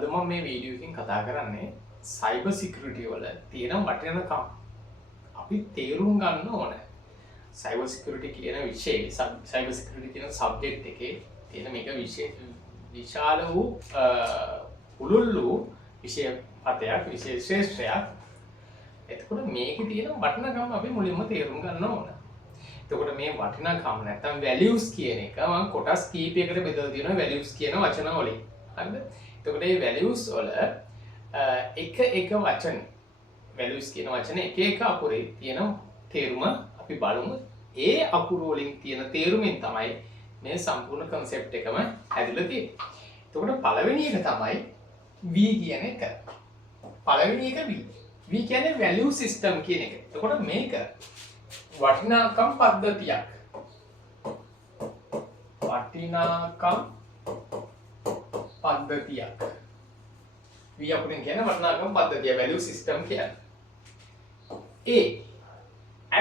අද මම මේ වීඩියෝ එකෙන් කතා කරන්නේ සයිබර් සිකියුරිටි වල තියෙන වටිනාකම් අපි තේරුම් ගන්න ඕනේ. සයිබර් සිකියුරිටි කියන විෂය සයිබර් සිකියුරිටි කියන සබ්ජෙක්ට් එකේ තියෙන මේක විශාල වූ පුළුල් වූ විෂය පතයක් විෂය ශ්‍රේෂ්ඨයක්. එතකොට මේකේ තියෙන වටිනාකම් අපි මුලින්ම තේරුම් ගන්න ඕනේ. එතකොට මේ වටිනාකම් නැත්නම් values කියන එක මම කොටස් කීපයකට බෙදලා තියෙනවා values කියන වචන වලින්. හරිද? එතකොට මේ values වල එක වචන values කියන වචනේ එක අකුරේ තියෙන තේරුම අපි බලමු. ඒ අකුරු වලින් තියෙන තේරුමෙන් තමයි මේ සම්පූර්ණ concept එකම හැදිලා තියෙන්නේ. එතකොට පළවෙනි එක තමයි V කියන එක. පළවෙනි එක V. V කියන්නේ value system කියන එක. එතකොට මේක වටිනාකම් පද්ධතියක්. වටිනාකම් පද්ධතියක්. V අපිට කියන වටිනාකම් පද්ධතිය value system කියන්නේ. A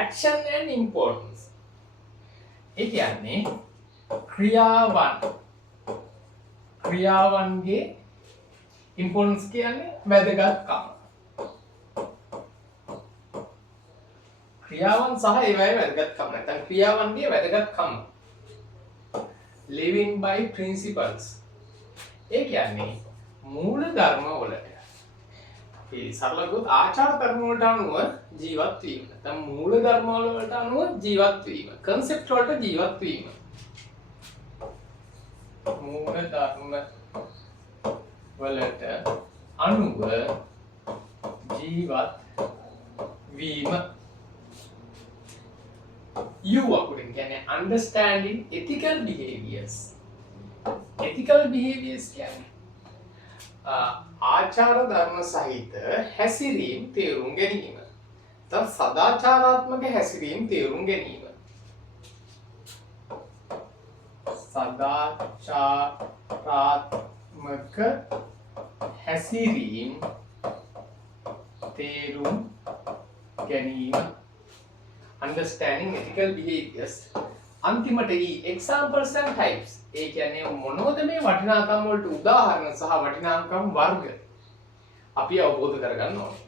action and importance. ඒ කියන්නේ ක්‍රියාවන්ගේ importance කියන්නේ වැදගත්කම. ක්‍රියාවන් සහ ඒවායේ වැදගත්කම නැත්නම් ක්‍රියාවන්ගේ වැදගත්කම. living by principles. ඒ කියන්නේ මූල ධර්ම වලට අපි සරලව ගොත් ආචාර ධර්ම වලට අනුව ජීවත් වීම. නැත්නම් මූල ධර්ම වලට අනුව ජීවත් වීම. concept වලට ජීවත් වීම. මූල ධර්ම වලට අනුව ජීවත් වීම. You අකුරින් කියන්නේ understanding ethical behaviors. ethical behaviors කියන්නේ ආචාර ධර්ම සහිත හැසිරීම් තේරුම් ගැනීම. තව සදාචාරාත්මක හැසිරීම් තේරුම් ගැනීම. සදාචාරාත්මක හැසිරීම් තේරුම් ගැනීම. Understanding ethical behaviors. අන්තිමට examples and types. ඒ කියන්නේ මොනවද මේ වටිනාකම් වලට උදාහරණ සහ වටිනාකම් වර්ග අපි අවබෝධ කරගන්න ඕනේ.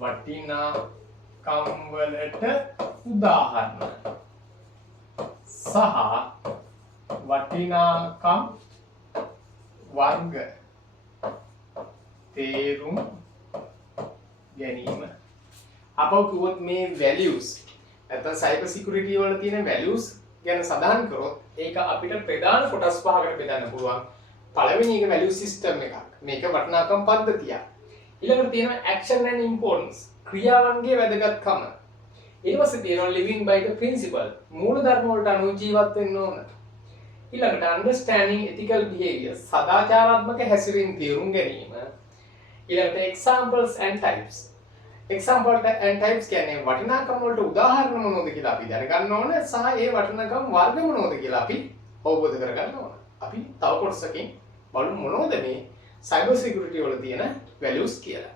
වටිනාකම් වලට උදාහරණ සහ වටිනාකම් වර්ග තේරුම් ගැනීම. අපව කිව්වොත් මේ values නැත්නම් cyber security වල තියෙන values ගැන සඳහන් කරොත් ඒක අපිට ප්‍රධාන කොටස් පහකට බෙදන්න පුළුවන්. පළවෙනි එක value system එකක්. මේක වටිනාකම් පද්ධතියක්. ඊළඟට තියෙනවා action and importance. ක්‍රියාවන්ගේ වැදගත්කම. ඊට පස්සේ තියෙනවා living by the principle. මූල ධර්ම වලට අනුව ජීවත් වෙන්න ඕන. ඊළඟට understanding ethical behaviors. සදාචාරාත්මක හැසිරීම් තේරුම් ගැනීම. ඊළඟට examples and types. example and types කියන්නේ වටිනාකම් වලට උදාහරණ මොනවද කියලා අපි දැනගන්න ඕන සහ ඒ වටිනාකම් වර්ග මොනවද කියලා අපි අවබෝධ කරගන්න ඕන. අපි තව කොටසකින් බලමු මොනවද මේ cyber security වල තියෙන values කියලා.